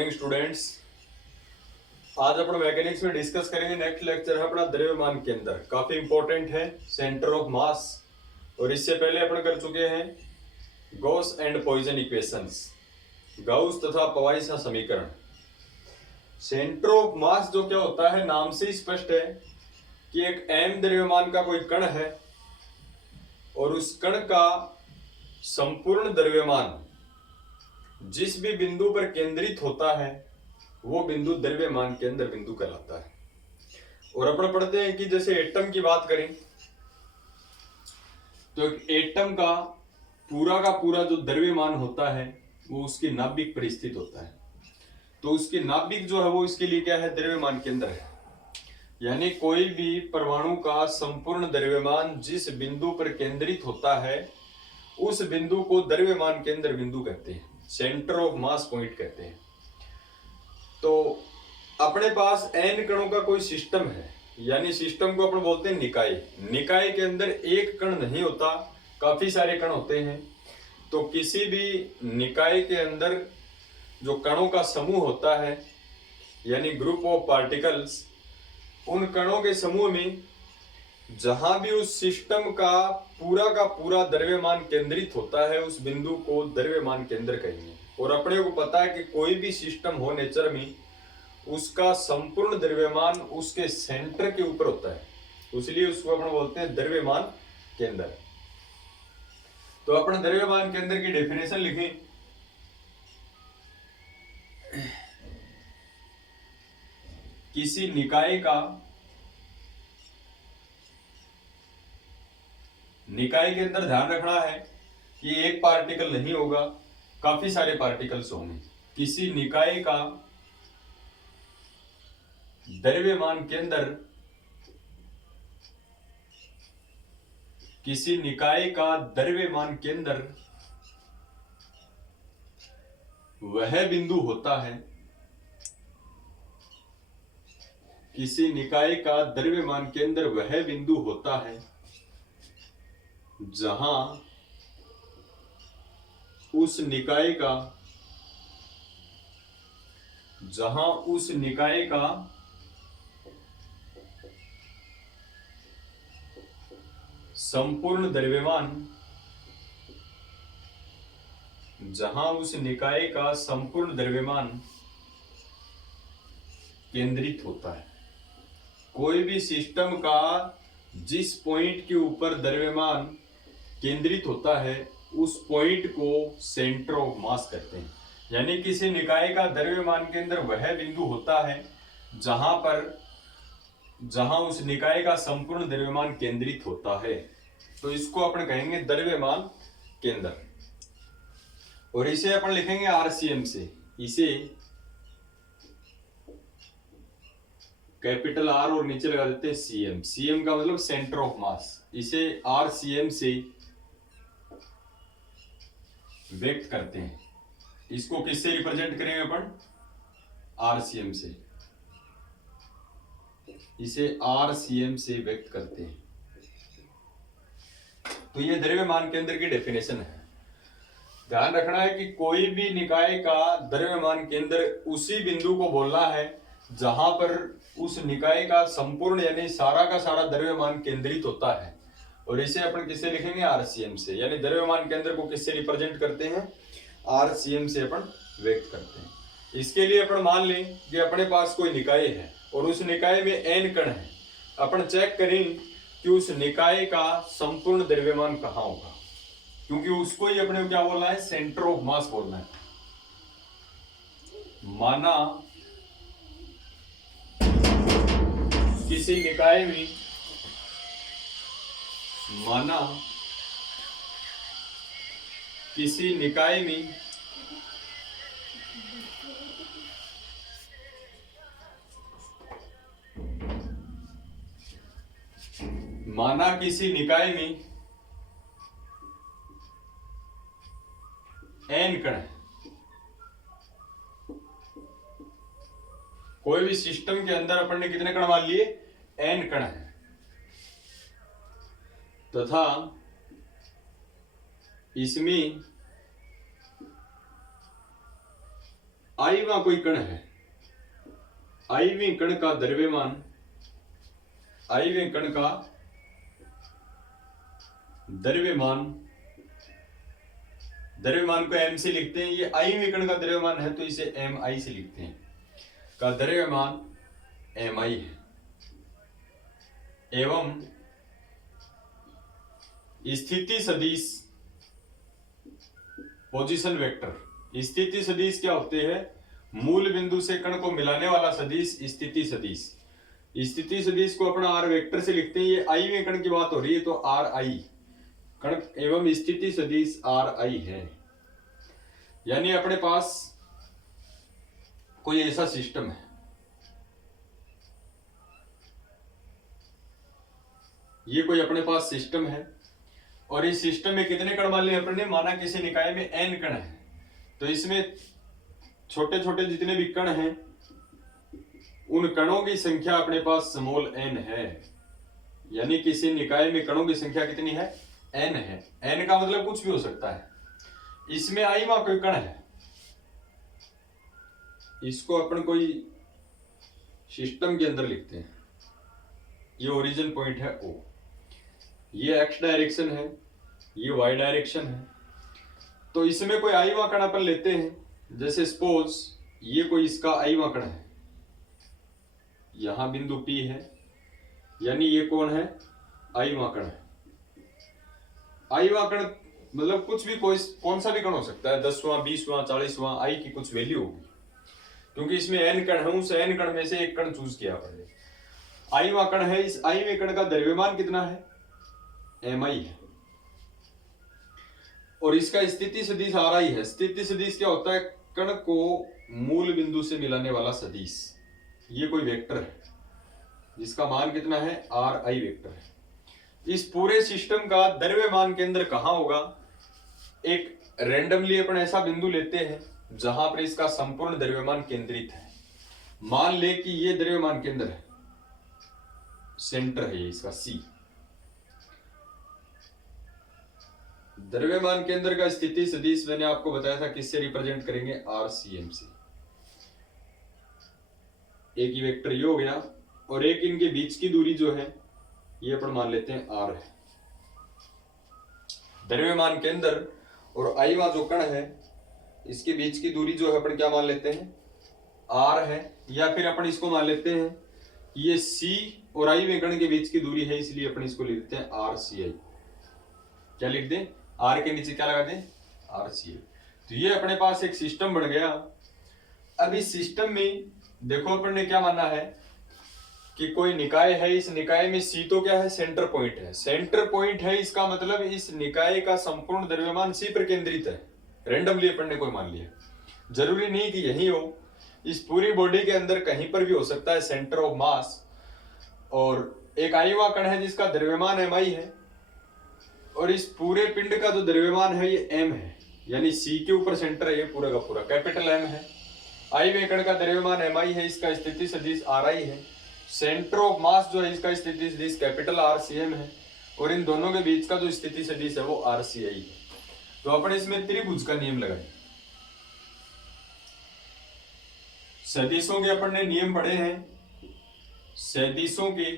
Morning students. आज अपन mechanics में discuss करेंगे। नेक्स्ट लेक्चर है अपना द्रव्यमान केंद्र, काफी इंपॉर्टेंट है, सेंटर ऑफ मास। और इससे पहले अपन कर चुके हैं Gauss and Poisson equations, Gauss तथा पॉइसन समीकरण। सेंटर ऑफ मास जो क्या होता है, नाम से ही स्पष्ट है कि एक m द्रव्यमान का कोई कण है और उस कण का संपूर्ण द्रव्यमान जिस भी बिंदु पर केंद्रित होता है वो बिंदु द्रव्यमान केंद्र बिंदु कहलाता है। और अपन पढ़ते हैं कि जैसे एटम की बात करें तो एक एटम का पूरा जो द्रव्यमान होता है वो उसकी नाभिक पर स्थित होता है। तो उसकी नाभिक जो है वो इसके लिए क्या है, द्रव्यमान केंद्र है। यानी कोई भी परमाणु का संपूर्ण द्रव्यमान जिस बिंदु पर केंद्रित होता है उस बिंदु को द्रव्यमान केंद्र बिंदु कहते हैं, सेंटर ऑफ मास पॉइंट कहते हैं। तो अपने पास n कणों का कोई सिस्टम है, यानी सिस्टम को अपन बोलते हैं निकाय। निकाय के अंदर एक कण नहीं होता, काफी सारे कण होते हैं। तो किसी भी निकाय के अंदर जो कणों का समूह होता है यानी ग्रुप ऑफ पार्टिकल्स, उन कणों के समूह में जहां भी उस सिस्टम का पूरा द्रव्यमान केंद्रित होता है उस बिंदु को द्रव्यमान केंद्र कहेंगे। और अपने को पता है कि कोई भी सिस्टम हो नेचर में उसका संपूर्ण द्रव्यमान उसके सेंटर के ऊपर होता है, इसलिए उसको अपन बोलते हैं द्रव्यमान केंद्र। तो अपन द्रव्यमान केंद्र की डेफिनेशन लिखें। किसी निकाय के अंदर ध्यान रखना है कि एक पार्टिकल नहीं होगा, काफी सारे पार्टिकल्स होंगे। किसी निकाय का द्रव्यमान केंद्र वह बिंदु होता है, किसी निकाय का द्रव्यमान केंद्र वह बिंदु होता है जहां उस निकाय का संपूर्ण द्रव्यमान केंद्रित होता है। कोई भी सिस्टम का जिस पॉइंट के ऊपर द्रव्यमान केंद्रित होता है उस पॉइंट को सेंटर ऑफ मास कहते हैं। यानी किसी निकाय का द्रव्यमान केंद्र वह बिंदु होता है जहां उस निकाय का संपूर्ण द्रव्यमान केंद्रित होता है, तो इसको अपन कहेंगे द्रव्यमान केंद्र। और इसे अपन लिखेंगे आरसीएम से। इसे कैपिटल आर और नीचे लगा देते हैं सीएम। सीएम का मतलब सेंटर ऑफ मास। इसे आरसीएम से व्यक्त करते हैं। इसको किससे रिप्रेजेंट करेंगे अपन? आरसीएम से। इसे आरसीएम से व्यक्त करते हैं। तो ये द्रव्यमान केंद्र की डेफिनेशन है। ध्यान रखना है कि कोई भी निकाय का द्रव्यमान केंद्र उसी बिंदु को बोलना है जहां पर उस निकाय का संपूर्ण यानी सारा का सारा द्रव्यमान केंद्रित होता है। और इसे अपन किससे लिखेंगे? आरसीएम से। यानी द्रव्यमान केंद्र को किससे रिप्रेजेंट करते हैं? आरसीएम से अपन व्यक्त करते हैं। इसके लिए अपन मान लें कि अपने पास कोई निकाय है और उस निकाय में n कण है। अपन चेक करें कि उस निकाय का संपूर्ण द्रव्यमान कहां होगा, क्योंकि उसको ही अपने को क्या बोलना है? सेंटर ऑफ मास बोलना है। माना किसी निकाय में n कण है। कोई भी सिस्टम के अंदर अपन ने कितने कण मान लिए? n कण है। तथा इसमें आईवां कोई कण है, आईवें कण का द्रव्यमान, आईवें कण का द्रव्यमान, द्रव्यमान को m से लिखते हैं। ये आईवें कण का द्रव्यमान है तो इसे mi से लिखते हैं, का द्रव्यमान mi है। एवं स्थिति सदिश, पोजीशन वेक्टर। स्थिति सदिश क्या होते हैं? मूल बिंदु से कण को मिलाने वाला सदिश स्थिति सदिश। स्थिति सदिश को अपना r वेक्टर से लिखते हैं। ये i में कण की बात हो रही है तो ri कण एवं स्थिति सदिश ri है। यानी अपने पास कोई ऐसा सिस्टम है, ये कोई अपने पास सिस्टम है और इस सिस्टम में कितने कण मान लिए अपने? माना किसी निकाय में n कण है तो इसमें छोटे छोटे जितने भी कण हैं उन कणों की संख्या अपने पास स्मॉल n है। यानी किसी निकाय में कणों की संख्या कितनी है? n है। n का मतलब कुछ भी हो सकता है। इसमें आईवां कोई कण है, इसको अपन कोई सिस्टम के अंदर लिखते हैं। ये ओरिजिन पॉइंट है O, ये x डायरेक्शन है, ये y डायरेक्शन है। तो इसमें कोई आईवां कण अपन लेते हैं। जैसे सपोज ये कोई इसका आईवां कण है, यहां बिंदु P है, यानी ये कौन है? आईवां कण है। आईवां कण मतलब कुछ भी, कोई कौन सा भी कण हो सकता है, 10वां 20वां 40वां, आई की कुछ वैल्यू होगी क्योंकि इसमें n कण है। उस n कण में से एक कण चूज किया आपने। आईवां कण है, इस आईवें कण का द्रव्यमान कितना है? mi है और इसका स्थिति सदिश ri है। स्थिति सदिश क्या होता है? कण को मूल बिंदु से मिलाने वाला सदिश। ये कोई वेक्टर है जिसका मान कितना है? ri वेक्टर है। इस पूरे सिस्टम का द्रव्यमान केंद्र कहां होगा? एक रैंडमली अपन ऐसा बिंदु लेते हैं जहां पर इसका संपूर्ण द्रव्यमान केंद्रित है। मान ले कि ये द्रव्यमान केंद्र है, सेंटर है ये इसका C। द्रव्यमान केंद्र का स्थिति सदिश मैंने आपको बताया था किससे रिप्रेजेंट करेंगे? RCM से। एक ही वेक्टर ये हो गया और एक इनके बीच की दूरी जो है ये अपन मान लेते हैं R है। द्रव्यमान केंद्र और आईवां जो कण है इसके बीच की दूरी जो है अपन क्या मान लेते हैं? R है। या फिर अपन इसको मान लेते हैं ये C और आईवें कण के बीच की दूरी है, इसलिए अपन इसको लिख देते हैं RCI। क्या लिख दें? R के नीचे क्या लगा दें? RCI। तो ये अपने पास एक सिस्टम बन गया। अब इस सिस्टम में देखो अपन ने क्या माना है कि कोई निकाय है, इस निकाय में C तो क्या है? सेंटर पॉइंट है। सेंटर पॉइंट है इसका मतलब इस निकाय का संपूर्ण द्रव्यमान C पर केंद्रित है। रैंडमली अपन ने कोई मान लिया, जरूरी नहीं कि यही हो, इस पूरी बॉडी के अंदर कहीं पर भी हो सकता है सेंटर ऑफ मास। और एक आईवां कण है जिसका द्रव्यमान mi है और इस पूरे पिंड का जो द्रव्यमान है ये m है, यानी C के ऊपर सेंटर है, ये पूरा का पूरा कैपिटल M है। आईवें कण का द्रव्यमान mi है, इसका स्थिति सदिश ri है। सेंटर ऑफ मास जो है इसका स्थिति सदिश कैपिटल RCM है और इन दोनों के बीच का जो स्थिति सदिश है वो RCI है। तो अपन इसमें त्रिभुज का नियम लगाए। सदिशों के अपन ने नियम पढ़े हैं, सदिशों के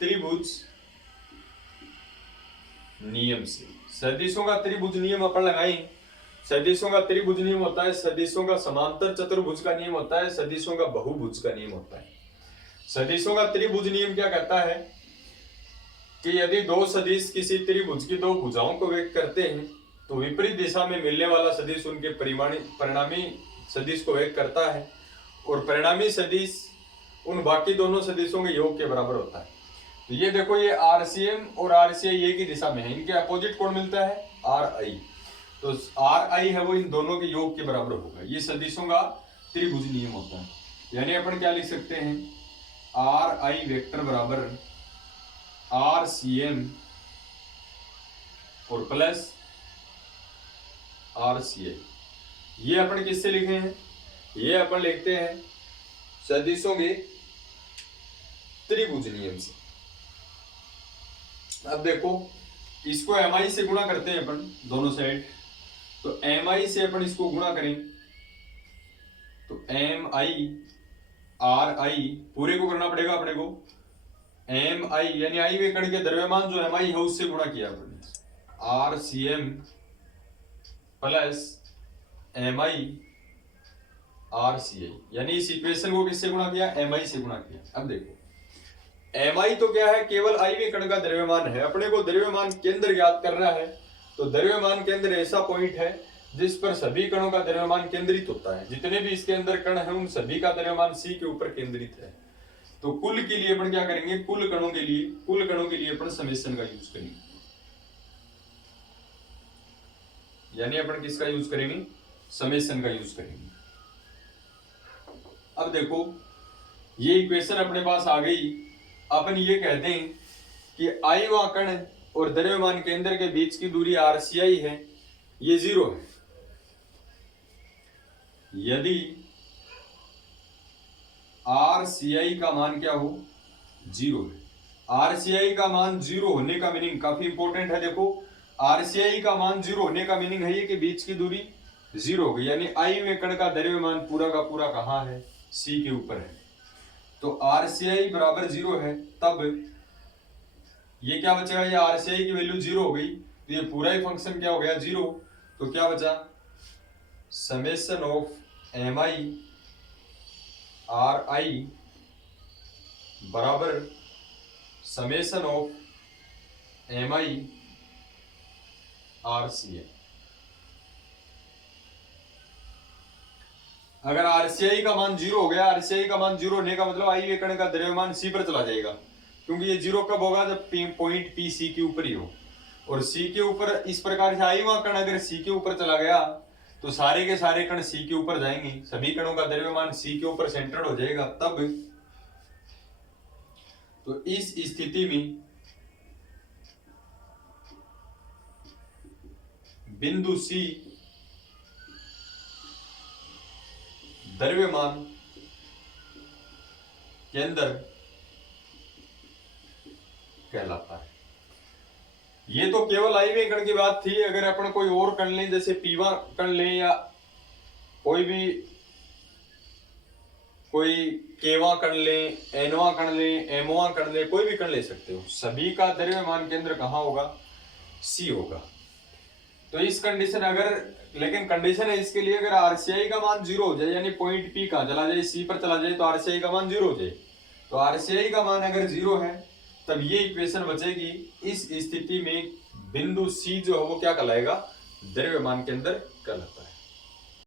त्रिभुज नियम से। सदिशों का त्रिभुज नियम अपन लगाएं। सदिशों का त्रिभुज नियम होता है, सदिशों का समांतर चतुर्भुज का नियम होता है, सदिशों का बहुभुज का नियम होता है। सदिशों का त्रिभुज नियम क्या कहता है कि यदि दो सदिश किसी त्रिभुज की दो भुजाओं को व्यक्त करते हैं तो विपरीत दिशा में मिलने वाला सदिश उनके परिणामी सदिश को व्यक्त करता है और परिणामी सदिश उन बाकी दोनों सदिशों के योग के बराबर होता है। तो ये देखो, ये RCM और RCI एक ही दिशा में है, इनके अपोजिट कौन मिलता है? RI। तो RI है वो इन दोनों के योग के बराबर होगा। ये सदिशों का त्रिभुज नियम होता है। यानी अपन क्या लिख सकते हैं? RI वेक्टर बराबर RCM और प्लस RCI। ये अपन किससे लिखे हैं? ये अपन लिखते हैं सदिशों के त्रिभुज नियम से। अब देखो, इसको mi से गुणा करते हैं अपन दोनों साइड, तो mi से अपन इसको गुणा करें तो एम आई आर आई पूरे को करना पड़ेगा अपने को, एम आई यानी आई वे कण के द्रव्यमान जो एम आई है उससे गुणा किया अपने, R C M plus M I R C I, यानी इस इक्वेशन को किससे गुणा किया, एम आई से गुणा किया। अब देखो एम आई तो क्या है, केवल आई वे कण का द्रव्यमान है, अपने को द्रव्यमान केंद्र ज्ञात करना है। तो द्रव्यमान केंद्र ऐसा पॉइंट है जिस पर सभी कणों का द्रव्यमान केंद्रित होता है, जितने भी इसके अंदर कण हैं उन सभी का द्रव्यमान सी के ऊपर केंद्रित है। तो कुल के लिए अपन क्या करेंगे, कुल कणों के लिए अपन समेशन का यूज करेंगे, यानी अपन किसका यूज करेंगे, समेशन का यूज करेंगे। अब देखो ये इक्वेशन अपने पास आ गई, अपन ये कहते हैं कि आई व कण और द्रव्यमान केंद्र के बीच की दूरी RCI है, ये 0 है। यदि RCI का मान क्या हो, 0 है। RCI का मान 0 होने का मीनिंग काफी इंपॉर्टेंट है। देखो RCI का मान 0 होने का मीनिंग है ये कि बीच की दूरी 0 हो गई, यानी आई वे कण का द्रव्यमान पूरा का पूरा कहाँ है, C के ऊपर है। तो RCI बराबर 0 है, तब ये क्या बचेगा, ये RCI की वैल्यू 0 हो गई, तो ये पूरा ही फंक्शन क्या हो गया, 0। तो क्या बचा, समेशन ऑफ MI RI बराबर समेशन ऑफ MI RCI। अगर RCI का मान 0 हो गया, RCI का मान 0 होने का मतलब आई वे कण का द्रव्यमान C पर चला जाएगा, क्योंकि ये 0 कब होगा, जब पॉइंट P C के ऊपर ही हो। और C के ऊपर इस प्रकार से आई हुआ कण अगर C के ऊपर चला गया तो सारे के सारे कण C के ऊपर जाएंगे, सभी कणों का द्रव्यमान C के ऊपर सेंटर्ड हो जाएगा। तब तो इस स्थिति में बिंदु C द्रव्यमान केंद्र कहलाता है। ये तो केवल आई वे कण की बात थी। अगर अपन कोई और कण लें, जैसे पीवा कण लें या कोई भी कोई केवा कण लें, एनवा कण लें, एमवा कण लें, कोई भी कण ले सकते हो, सभी का द्रव्यमान केंद्र कहाँ होगा, C होगा। तो इस कंडीशन अगर, लेकिन कंडीशन है इसके लिए, अगर RCI का मान 0 हो जाए, यानी पॉइंट P कहाँ चला जाए, C पर चला जाए, तो RCI का मान 0 हो जाए। तो RCI का मान अगर 0 है तब ये इक्वेशन बचेगी। इस स्थिति में बिंदु C जो है वो क्या कहलाएगा, द्रव्यमान केंद्र कहलाता है।